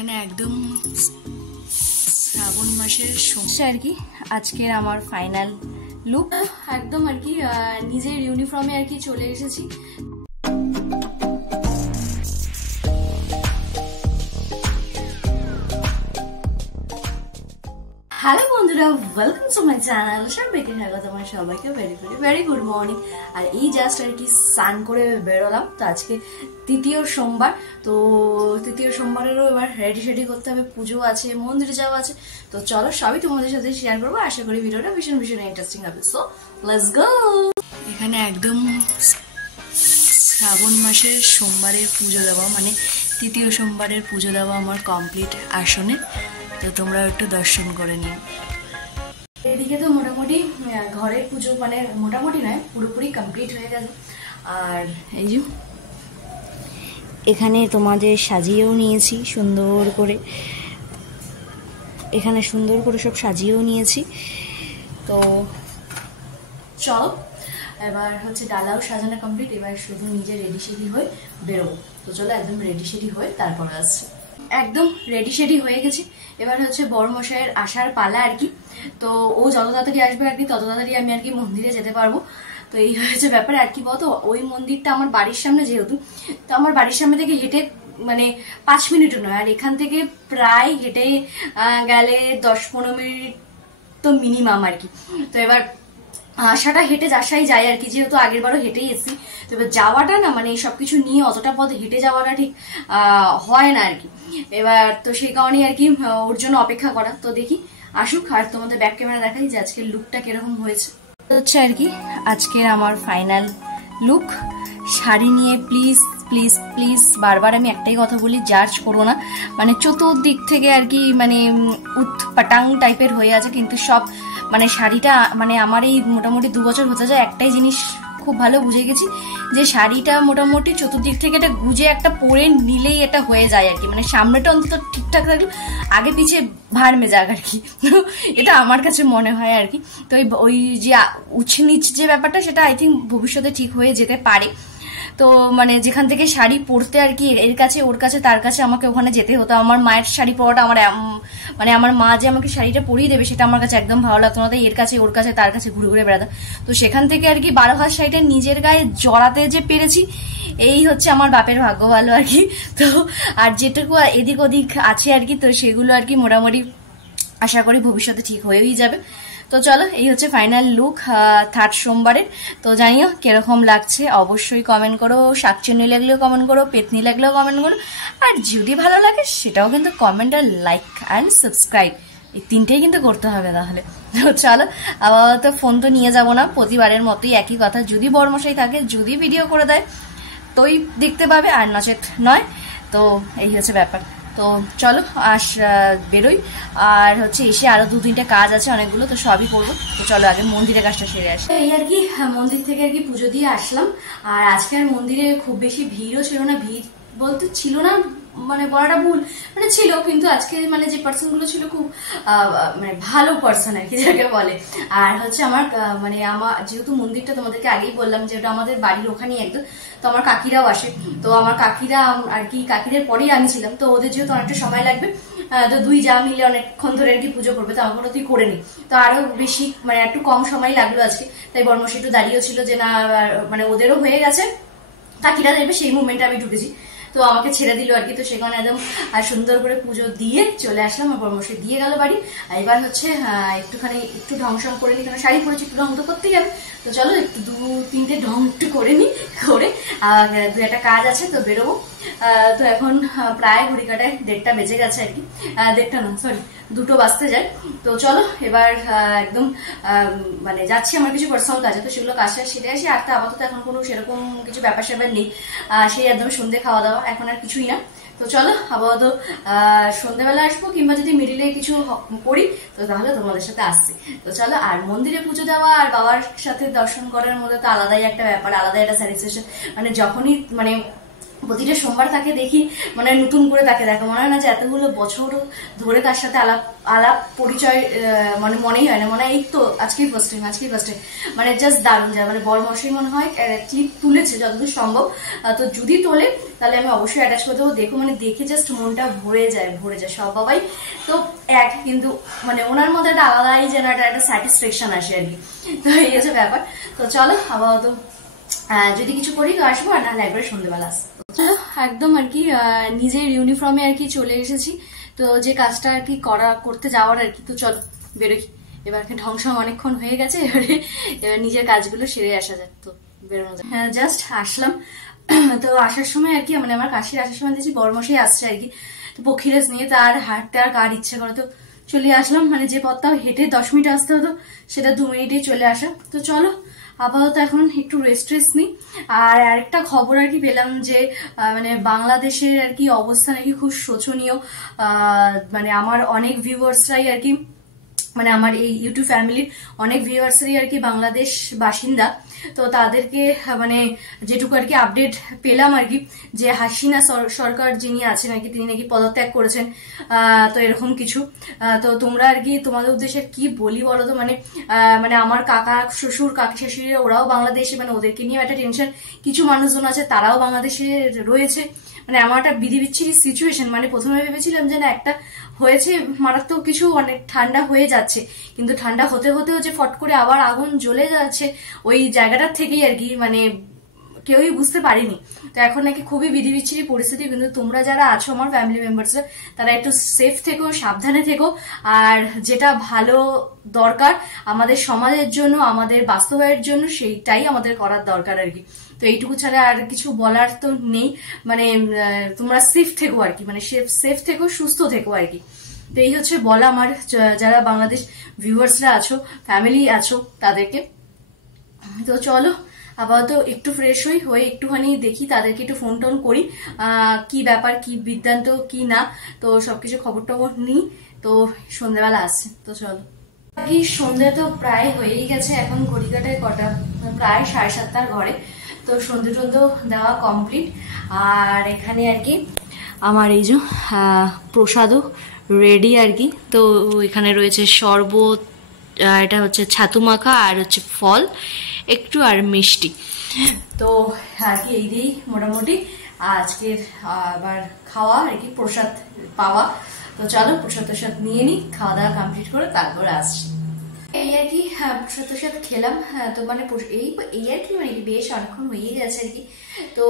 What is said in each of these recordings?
এখানে একদম শ্রাবণ মাসের সময় আর কি আজকের আমার ফাইনাল লুক একদম আর কি নিজের ইউনিফর্মে আর কি চলে এসেছি। হ্যালো বন্ধুরা, ওয়েলকাম টু মাই চ্যানেল। সবাইকে স্বাগত, আমার সবাইকে ভেরি গুড মর্নিং। আর এই জাস্ট আর কি স্নান করে বেরোলাম। তো আজকে তৃতীয় সোমবার, তো তৃতীয় সোমবারেরও এবার রেডি করতে হবে, পুজো আছে, মন্দিরে যাওয়া আছে। তো চলো সবই তোমাদের সাথে শেয়ার করবো। আশা করি ভিডিওটা ভীষণ ইন্টারেস্টিং হবে। So let's go. এখানে একদম শ্রাবণ মাসের সোমবারের পুজো দেওয়া, মানে তৃতীয় সোমবারের পুজো দেওয়া আমার কমপ্লিট আসনে। তো তোমরা একটু দর্শন করে নিও। এদিকে তো মোটামুটি ঘরের পুজো মানে মোটামুটি নয়, পুরোপুরি কমপ্লিট হয়ে গেছে। আর এই যে এখানে তোমাদের সাজিয়েও নিয়েছি সুন্দর করে, এখানে সুন্দর করে সব সাজিয়েও নিয়েছি। তো চল এবার হচ্ছে ডালাও সাজানো কমপ্লিট, এবার শুধু নিজে রেডি হয়ে বেরোবো। তো চলো একদম রেডি হয়ে তারপর আসছে। একদম রেডি হয়ে গেছি। এবার হচ্ছে বড় মশাইয়ের আসার পালা আর কি। তো ও যত তাড়াতাড়ি আসবে আর কি তত তাড়াতাড়ি আমি আর কি মন্দিরে যেতে পারবো। তো এই হয়েছে ব্যাপার আর কি। বলতো ওই মন্দিরটা আমার বাড়ির সামনে, যেহেতু তো আমার বাড়ির সামনে থেকে হেঁটে মানে 5 মিনিটও নয়, আর এখান থেকে প্রায় হেঁটে গেলে 10-15 মিনিট তো মিনিমাম আর কি। তো এবার আসাটা হেঁটে আসাই যায় আর কি, যেহেতু আগের বারও হেঁটেই এসেছি। তো এবার যাওয়াটা না মানে সবকিছু নিয়ে অতটা পথ হেঁটে যাওয়াটা ঠিক হয় না আর কি। এবার তো সেই কারণেই আর কি ওর জন্য অপেক্ষা করা। তো দেখি আসুক, আর তোমাদের ব্যাক ক্যামেরা দেখাই যে আজকের লুকটা কিরকম হয়েছে। হচ্ছে আর কি আজকের আমার ফাইনাল লুক। শাড়ি নিয়ে প্লিজ প্লিজ প্লিজ বারবার আমি একটাই কথা বলি, জাজ করো না। মানে চতুর্দিক থেকে আর কি মানে উৎপাটাং টাইপের হয়ে আছে, কিন্তু সব মানে শাড়িটা মানে আমার এই মোটামুটি 2 বছর হতে যায়, একটাই জিনিস খুব ভালো বুঝে গেছি যে শাড়িটা মোটামুটি চতুর্দিক থেকে এটা গুজে একটা পরে নিলেই এটা হয়ে যায় আর কি। মানে সামনেটা অন্তত ঠিকঠাক থাকলে আগে পিছে ভার মেজাক আর কি, এটা আমার কাছে মনে হয় আর কি। তো ওই যে উঁচ নিচ যে ব্যাপারটা, সেটা আই থিঙ্ক ভবিষ্যতে ঠিক হয়ে যেতে পারে। তো মানে যেখান থেকে শাড়ি পরতে আর কি এর কাছে ওর কাছে তার কাছে আমাকে ওখানে যেতে হতো। আমার মায়ের শাড়ি পরাটা আমার মানে আমার মা যে আমাকে শাড়িটা পরিয়ে দেবে সেটা আমার কাছে একদম ভালো লাগতো না, তাই এর কাছে ওর কাছে তার কাছে ঘুরে বেড়াতাম। তো সেখান থেকে আর কি 12 হাত শাড়িটা নিজের গায়ে জড়াতে যে পেরেছি, এই হচ্ছে আমার বাপের ভাগ্য ভালো আর কি। তো আর যেটুকু এদিক ওদিক আছে আর কি, তো সেগুলো আর কি মোটামুটি আশা করি ভবিষ্যতে ঠিক হয়েই যাবে। তো চলো এই হচ্ছে ফাইনাল লুক থার্ড সোমবারের। তো জানিও কিরকম লাগছে, অবশ্যই কমেন্ট করো। শাকচুন্নি লাগলেও কমেন্ট করো, পেতনি লাগলেও কমেন্ট করো, আর যদি ভালো লাগে সেটাও কিন্তু কমেন্ট আর লাইক অ্যান্ড সাবস্ক্রাইব, এই 3টেই কিন্তু করতে হবে তাহলে। তো চলো আপাতত ফোন তো নিয়ে যাবো না, প্রতিবারের মতোই একই কথা, যদি বড়মশাই থাকে যদি ভিডিও করে দেয় তোই দেখতে পাবে, আর নচেত নয়। তো এই হচ্ছে ব্যাপার। তো চলো বেরোই। আর হচ্ছে এসে আরো 2-3টে কাজ আছে অনেকগুলো, তো সবই করবো। তো চলো আগে মন্দিরের কাজটা সেরে আসি। এই আর কি মন্দির থেকে আর কি পুজো দিয়ে আসলাম। আর আজকের মন্দিরে খুব বেশি ভিড়ও ছিল না, ভিড় বলতে ছিল না মানে বলাটা ভুল, মানে ছিল, কিন্তু আজকে মানে যে পার্সন গুলো ছিল খুব মানে ভালো পার্সন আর কি যাকে বলে। আর হচ্ছে আমার মানে আমার যেহেতু মন্দিরটা তোমাদেরকে আগেই বললাম যে ওটা আমাদের বাড়ির ওখানেই একদম, তো আমার কাকিরাও আসে। তো আমার কাকিরা আর কি কাকিদের পরেই আমি ছিলাম, তো ওদের যেহেতু অনেকটা সময় লাগবে, তো 2 যা মিলে অনেকক্ষণ ধরে আর কি পুজো করবে, তো আমার তুই করে নি। তো আরো বেশি মানে একটু কম সময় লাগলো আজকে, তাই বর্মশাই একটু দাঁড়িয়েও ছিল যে না মানে ওদেরও হয়ে গেছে, কাকিরা দেখবে সেই মুভমেন্টে আমি ঢুকেছি। তো আমাকে ছেড়ে দিল আর কি। তো সেখানে একদম সুন্দর করে পুজো দিয়ে চলে আসলাম, আমার বর্মশাই দিয়ে গেল বাড়ি। এবার হচ্ছে একটু ঢং করে নি, কারণ শাড়ি পরেছি, একটু ঢং তো করতেই হবে। তো চলো একটু 2-3টে ঢং একটু করে নি, করে 2-একটা কাজ আছে তো বেরোবো। তো এখন প্রায় ঘড়ি কাটায় 1:30 বেজে গেছে আর কি, 1:30 না সরি 2টো বাজতে যায়। তো চলো এবার একদম মানে যাচ্ছি, আমার কিছু পার্সোনাল কাজ আছে, তো সেগুলো কাজটা সেরে আসি। আর তো আপাতত এখন কোনো সেরকম কিছু ব্যাপার নেই, সেই একদম সন্ধ্যে খাওয়া দাওয়া এখন আর কিছুই না। তো চলো আপাতত সন্ধ্যেবেলা আসবো, কিংবা যদি মিডিলে কিছু করি তো তাহলে তোমাদের সাথে আসছি। তো চলো, আর মন্দিরে পুজো দেওয়া আর বাবার সাথে দর্শন করার মধ্যে তো আলাদাই একটা ব্যাপার, আলাদাই একটা স্যাটিসফ্যাকশন। মানে যখনই মানে প্রতিটা সোমবার তাকে দেখি, মানে নতুন করে তাকে দেখা মনে হয় না যে এতগুলো বছর ধরে তার সাথে আলাপ আলাপ পরিচয় মানে মনেই হয় না, মনে হয় এই তো আজকেই ফার্স্ট টাইম, মানে জাস্ট দারুণ যায়। মানে বড়মশাই মনে হয় ক্লিপ তুলেছে যতদূর সম্ভব, তো যদি তোলে তাহলে আমি অবশ্যই অ্যাটাচ করে দেবো। দেখো মানে দেখে জাস্ট মনটা ভরে যায় সব বাবাই তো এক, কিন্তু মানে ওনার মধ্যে একটা আলাদাই যেন একটা স্যাটিসফ্যাকশন আসে আর কি। তো এই হচ্ছে ব্যাপার। তো চলো আপাতত যদি কিছু করি তো আসবো, আর নাহলে একবারে সন্ধ্যেবেলা আসবো। একদম আর কি নিজের ইউনিফর্মে আর কি চলে এসেছি। তো যে কাজটা আর কি করতে যাওয়ার আর কি, তো চলো বেরোই এবার। ঢংসং অনেকক্ষণ হয়ে গেছে, এবার নিজের কাজগুলো সেরে আসা যাক। তো বেরোনো যায়। হ্যাঁ জাস্ট আসলাম। তো আসার সময় আর কি মানে আমার কাশির আসার সময় দেখছি বড়মশাই আসছে আর কি, তো পক্ষীরাজ নিয়ে। তার হাঁটতে আর কার ইচ্ছে করে তো চলে আসলাম। মানে যে পথটাও হেঁটে 10 মিনিট আসতে হতো সেটা 2 মিনিটেই চলে আসা। তো চলো আপাতত এখন একটু রেস্ট নিই। আর আরেকটা খবর আর কি পেলাম যে মানে বাংলাদেশের আর কি অবস্থা নাকি খুব শোচনীয়। মানে আমার অনেক ভিউয়ার্সরাই আর কি, মানে আমার এই ইউটিউব ফ্যামিলির অনেক ভিউয়ার্সরাই আর কি বাংলাদেশ বাসিন্দা। তো তাদেরকে মানে যেটুকু আর কি আপডেট পেলাম আর কি, যে হাসিনা সরকার যিনি আছেন আর কি তিনি নাকি পদত্যাগ করেছেন। তো এরকম কিছু। তো তোমরা আর কি তোমাদের উদ্দেশ্যে কি বলি বলো তো, মানে মানে আমার কাকা শ্বশুর কাকি শাশুড়ি ওরাও বাংলাদেশে, মানে ওদেরকে নিয়েও একটা টেনশন। কিছু মানুষজন আছে তারাও বাংলাদেশে রয়েছে। মানে আমার একটা বিধিবিচ্ছিরি সিচুয়েশন। মানে প্রথমে ভেবেছিলাম যে না একটা হয়েছে মারাত্মক কিছু, অনেক ঠান্ডা হয়ে যাচ্ছে, কিন্তু ঠান্ডা হতে হতেও যে ফট করে আবার আগুন জ্বলে যাচ্ছে ওই জায়গাটার থেকেই আর কি মানে কেউই বুঝতে পারিনি। তো এখন নাকি খুবই বিধিবিচ্ছিরি পরিস্থিতি। কিন্তু তোমরা যারা আছো আমার ফ্যামিলি মেম্বার্সরা, তারা একটু সেফ থেকো, সাবধানে থেকো। আর যেটা ভালো দরকার আমাদের সমাজের জন্য, আমাদের বাস্তবায়নের জন্য, সেইটাই আমাদের করার দরকার আর কি। তো এইটুকু ছাড়া আর কিছু বলার তো নেই। মানে তোমরা সেফ থেকো আর কি, মানে সেফ থেকো, সুস্থ থেকো আর কি। তো এই হচ্ছে বলা আমার, যারা বাংলাদেশ ভিউয়ার্সরা আছো, ফ্যামিলি আছো তাদেরকে। তো চলো আপাতত একটু ফ্রেশ হয়ে একটুখানি দেখি, তাদেরকে একটু ফোন টোন করি কি ব্যাপার, কি বৃত্তান্ত, কি না। তো সবকিছু খবর টবর নিই। তো সন্ধ্যাবেলা আসছে, তো চলো। এই সন্ধ্যা তো প্রায় হয়েই গেছে, এখন ঘড়ি কাটায় কটা, প্রায় 7:30টার ঘরে। তো সন্ধ্যে টন্ধে দেওয়া কমপ্লিট। আর এখানে আর কি আমার এই যে প্রসাদও রেডি আর কি। তো এখানে রয়েছে শরবত, এটা হচ্ছে ছাতু মাখা, আর হচ্ছে ফল একটু, আর মিষ্টি। তো আর কি এই দিয়েই মোটামুটি আজকের আবার খাওয়া আর কি, প্রসাদ পাওয়া। তো চলো প্রসাদ নিয়ে নিই, খাওয়া দাওয়া কমপ্লিট করে তারপরে আসছি। এই আর কি প্রসাদ খেলাম। তো মানে এই আর কি মানে বেশ অনেকক্ষণ হয়ে গেছে আর কি। তো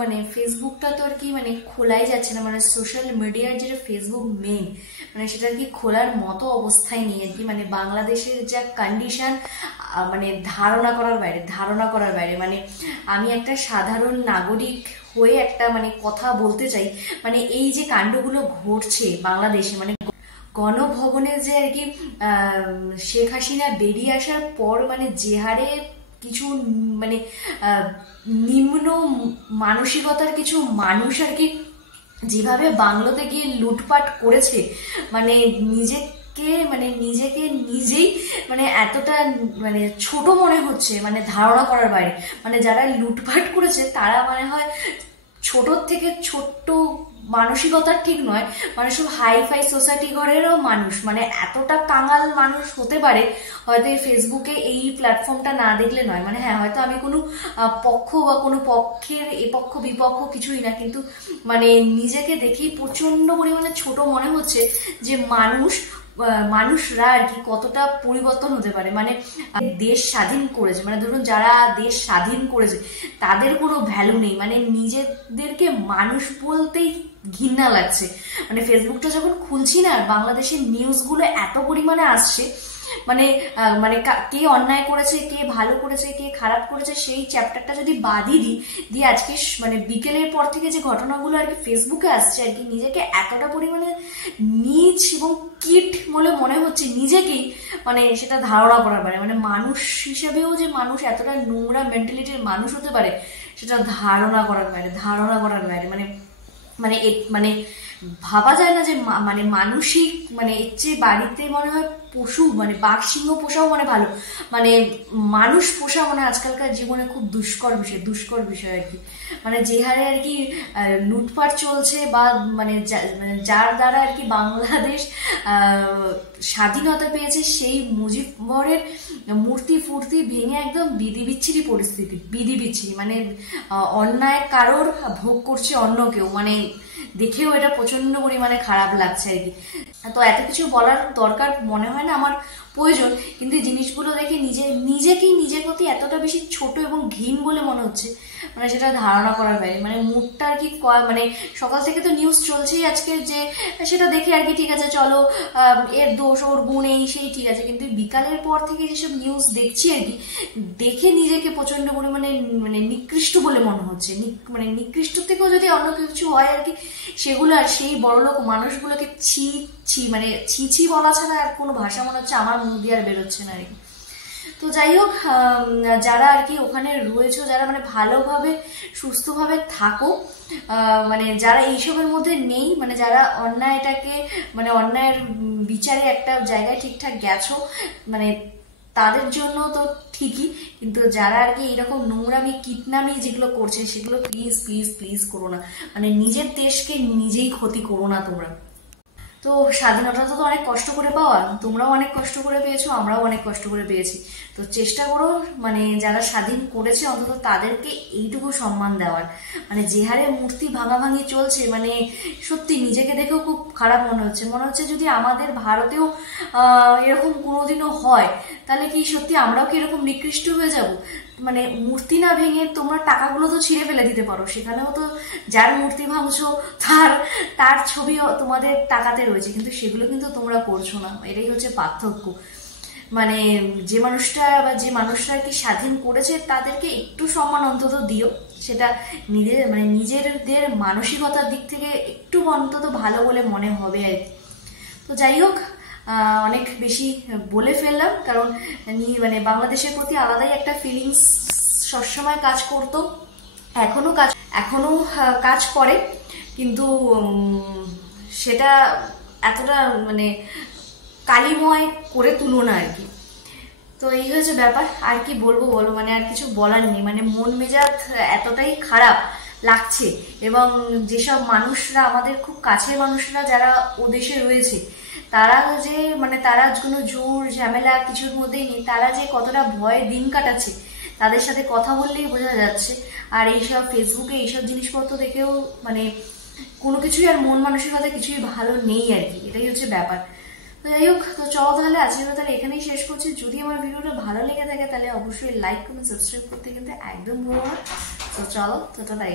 মানে ফেসবুকটা তো আর কি মানে খোলাই যাচ্ছে না, মানে সোশ্যাল মিডিয়ার যেটা ফেসবুক মেইন, মানে সেটা আর কি খোলার মতো অবস্থায় নেই আর কি। মানে বাংলাদেশের যা কন্ডিশন, মানে ধারণা করার বাইরে। মানে আমি একটা সাধারণ নাগরিক হয়ে একটা মানে কথা বলতে চাই। মানে এই যে কাণ্ডগুলো ঘটছে বাংলাদেশে, মানে গণভবনে যে আর কি শেখ হাসিনা বেরিয়ে আসার পর মানে যে হারে কিছু মানে নিম্ন মানসিকতার কিছু মানুষ আর কি যেভাবে বাংলাতে গিয়ে লুটপাট করেছে, মানে নিজেকে নিজেই মানে এতটা মানে ছোট মনে হচ্ছে, মানে ধারণা করার বাইরে। মানে যারা লুটপাট করেছে তারা মানে হয় ছোট থেকে ছোট্ট মানসিকতার ঠিক নয়, মানে সব হাইফাই সোসাইটি ঘরেরও মানুষ, মানে এতটা কাঙাল মানুষ হতে পারে হয়তো এই ফেসবুকে এই প্ল্যাটফর্মটা না দেখলে নয়। মানে হ্যাঁ হয়তো আমি কোনো পক্ষ বা কোনো পক্ষের এপক্ষ বিপক্ষ কিছুই না, কিন্তু মানে নিজেকে দেখেই প্রচন্ড পরিমাণে ছোট মনে হচ্ছে যে মানুষরা আর কি কতটা পরিবর্তন হতে পারে। মানে দেশ স্বাধীন করেছে, মানে ধরুন যারা দেশ স্বাধীন করেছে তাদের কোনো ভ্যালু নেই, মানে নিজেদেরকে মানুষ বলতেই ঘৃণা লাগছে। মানে ফেসবুকটা যখন খুলছি না, বাংলাদেশের নিউজগুলো এত পরিমাণে আসছে, মানে মানে কে অন্যায় করেছে, কে ভালো করেছে, কে খারাপ করেছে, সেই চ্যাপ্টারটা যদি বাদই দিয়ে আজকে মানে বিকেলের পর থেকে যে ঘটনাগুলো আর কি ফেসবুকে আসছে আর কি, নিজেকে এতটা পরিমাণে নীচ এবং কিট বলে মনে হচ্ছে নিজেকেই, মানে সেটা ধারণা করার বাইরে। মানে মানুষ হিসেবেও যে মানুষ এতটা নোংরা মেন্টালিটির মানুষ হতে পারে সেটা ধারণা করার বাইরে। মানে মানে মানে ভাবা যায় না যে মানে মানসিক মানে এর চেয়ে বাড়িতে মনে হয় পশু মানে বাঘ সিংহ পোষাও মানে ভালো, মানে মানুষ পোষা মানে আজকালকার জীবনে খুব দুষ্কর বিষয় আর কি। মানে যে হারে আর কি লুটপাট চলছে বা মানে যার দ্বারা আর কি বাংলাদেশ স্বাধীনতা পেয়েছে, সেই মুজিবরের মূর্তি ফুর্তি ভেঙে একদম বিধিবিচ্ছিরি পরিস্থিতি, বিধিবিচ্ছিরি মানে অন্যায় কারোর ভোগ করছে অন্য কেউ, মানে দেখেও এটা প্রচন্ড পরিমাণে খারাপ লাগছে আর কি। তো এত কিছু বলার দরকার মনে হয় না আমার প্রয়োজন, কিন্তু জিনিসগুলো দেখে নিজেকেই নিজের প্রতি এতটা বেশি ছোট এবং ঘিন বলে মনে হচ্ছে, মানে সেটা ধারণা করার বাইরে। মানে মুডটা আর কি মানে সকাল থেকে তো নিউজ চলছেই আজকে, যে সেটা দেখে আর কি ঠিক আছে চলো এর দোষ ওর গুণ এই সেই ঠিক আছে, কিন্তু বিকালের পর থেকে যেসব নিউজ দেখছি আর কি, দেখে নিজেকে প্রচন্ড পরিমাণে মানে নিকৃষ্ট বলে মনে হচ্ছে। মানে নিকৃষ্ট থেকেও যদি অন্য কিছু হয় আর কি, সেগুলো আর সেই বড়লোক মানুষগুলোকে মানে ছি বলা ছাড়া আর কোনো ভাষা মনে হচ্ছে আমার মুখ দিয়ে আর বেরোচ্ছে না আর কি। তো যাই হোক, যারা আর কি ওখানে রয়েছে, যারা মানে ভালোভাবে সুস্থভাবে থাকো, মানে যারা এইসবের মধ্যে নেই, মানে যারা অন্যায়টাকে মানে অন্যায়ের বিচারে একটা জায়গায় ঠিকঠাক গেছো, মানে তাদের জন্য তো ঠিকই, কিন্তু যারা আর কি এইরকম নোংরামি কিডন্যামি যেগুলো করছে, সেগুলো প্লিজ প্লিজ প্লিজ করো না। মানে নিজের দেশকে নিজেই ক্ষতি করো না তোমরা। তো স্বাধীনতা তো অনেক কষ্ট করে পাওয়া, তোমরাও অনেক কষ্ট করে পেয়েছো, আমরাও অনেক কষ্ট করে পেয়েছি। তো চেষ্টা করো মানে যারা স্বাধীন করেছে অন্তত তাদেরকে এইটুকু সম্মান দেওয়ার। মানে যে হারে মূর্তি ভাঙাভাঙি চলছে, মানে সত্যি নিজেকে দেখেও খুব খারাপ মনে হচ্ছে যদি আমাদের ভারতেও এরকম কোনোদিনও হয়, তাহলে কি সত্যি আমরাও কি এরকম নিকৃষ্ট হয়ে যাব? মানে মূর্তি না ভেঙে তোমরা টাকাগুলো তো ছিঁড়ে ফেলে দিতে পারো, সেখানেও তো যার মূর্তি ভাঙছো তার ছবিও তোমাদের টাকাতে রয়েছে, কিন্তু সেগুলো কিন্তু তোমরা করছো না। এটাই হচ্ছে পার্থক্য। মানে যে মানুষটা আর কি স্বাধীন করেছে তাদেরকে একটু সম্মান অন্তত দিও, সেটা নিজেদের মানসিকতার দিক থেকে একটু অন্তত ভালো বলে মনে হবে আর কি। তো যাই হোক, অনেক বেশি বলে ফেললাম, কারণ মানে বাংলাদেশের প্রতি আলাদাই একটা ফিলিংস সবসময় কাজ করতো, এখনো কাজ করে, কিন্তু সেটা এতটা মানে কালিময় করে তুলো না আর কি। তো এই হয়েছে ব্যাপার, আর কি বলবো বলো, মানে আর কিছু বলার নেই। মানে মন মেজাজ এতটাই খারাপ লাগছে, এবং যেসব মানুষরা আমাদের খুব কাছের মানুষরা যারা ও দেশে রয়েছে, তারা যে মানে তারা কোনো জোর ঝামেলা কিছুর মধ্যেই নেই, তারা যে কতটা ভয়ে দিন কাটাচ্ছে তাদের সাথে কথা বললেই বোঝা যাচ্ছে। আর এইসব ফেসবুকে এইসব জিনিসপত্র দেখেও মানে কোনো কিছুই আর মন মানসিকতা কিছুই ভালো নেই আর কি, এটাই হচ্ছে ব্যাপার। তো যাই হোক, তো চলো তাহলে আজকে তাহলে এখানেই শেষ করছি। যদি আমার ভিডিওটা ভালো লেগে থাকে তাহলে অবশ্যই লাইক কমেন্ট সাবস্ক্রাইব করতে কিন্তু একদম ভুলো না। তো চলো, তো তাই